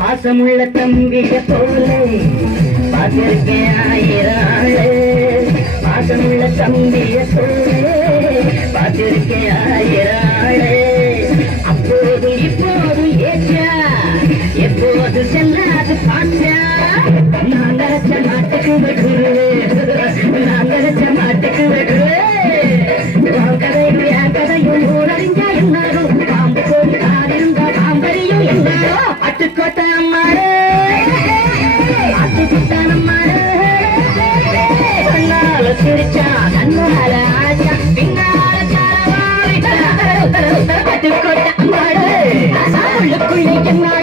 பாசமுள்ள தம்பிய போலே பார்த்திருக்கேன் ஆயிராளே பாசமுள்ள தம்பிய போலே பார்த்திருக்கேன் ஆயிராளே அப்போது இப்போது ஏற்றா எப்போது செல்லாது பார்த்தா நாங்கரச்ச மாட்டுக்கு வெட்டுவே நாங்கரச்ச மாட்டுக்கு வெட்டுவே கதையும் என் கதையும் ஊரறிஞ்சா எல்லாரும் பாம்பு போய் ஆடிருந்தா பாம்பரியும் எல்லாரும் அட்டுக்கோட்டை